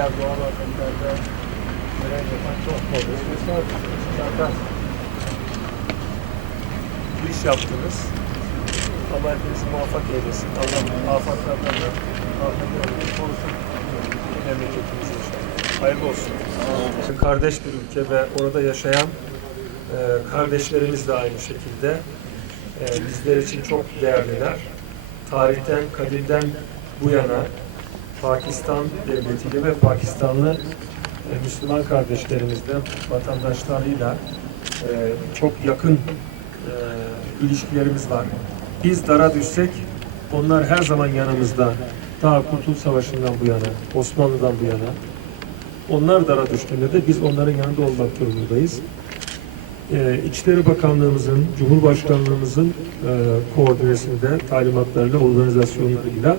diğer doğal afetlerde görev yapan çok. Zaten iş yaptınız. Allah hepinizi muvaffak eylesin. Allah afatlardan da afetlerden korusun. Memleketimizi inşallah. Hayırlı olsun. Kardeş bir ülke ve orada yaşayan e, kardeşlerimiz de aynı şekilde e, bizler için çok değerliler. Tarihten, kadimden bu yana Pakistan devletiyle ve Pakistanlı e, Müslüman kardeşlerimizle, vatandaşlarıyla e, çok yakın e, ilişkilerimiz var. Biz dara düşsek onlar her zaman yanımızda. Daha Kurtuluş Savaşı'ndan bu yana, Osmanlı'dan bu yana. Onlar dara düştüğünde de biz onların yanında olmak durumundayız. Ee, İçişleri Bakanlığımızın, Cumhurbaşkanlığımızın e, koordinesinde, talimatlarıyla, organizasyonlarıyla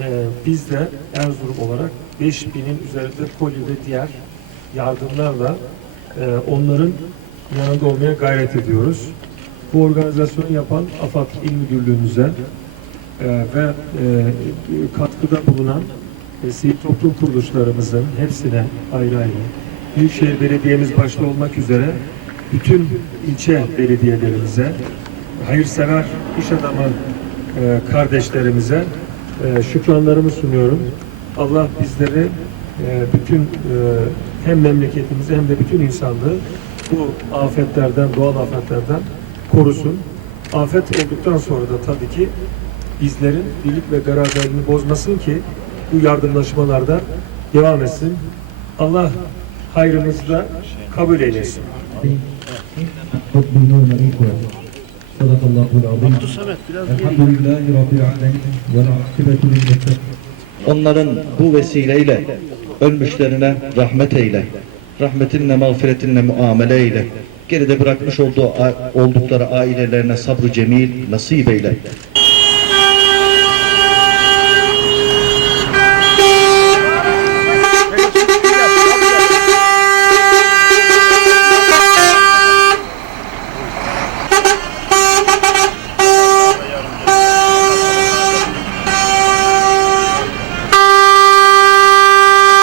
e, biz de Erzurum olarak 5000'in üzerinde koli ve diğer yardımlarla e, onların yanında olmaya gayret ediyoruz. Bu organizasyonu yapan AFAD İl Müdürlüğümüze e, ve e, katkıda bulunan e, sivil toplum kuruluşlarımızın hepsine ayrı ayrı, Büyükşehir Belediye'miz başta olmak üzere bütün ilçe belediyelerimize, hayırsever iş adamı e, kardeşlerimize e, şükranlarımı sunuyorum. Allah bizleri e, bütün e, hem memleketimizi hem de bütün insanlığı bu afetlerden, doğal afetlerden korusun. Afet olduktan sonra da tabii ki bizlerin birlik ve beraberliğini bozmasın ki bu yardımlaşmalarda devam etsin. Allah hayrımızı da kabul eylesin. Onların bu vesileyle ölmüşlerine rahmet eyle. Rahmetinle, mağfiretinle muamele eyle. Geride bırakmış olduğu oldukları ailelerine sabrı cemil nasip eyle.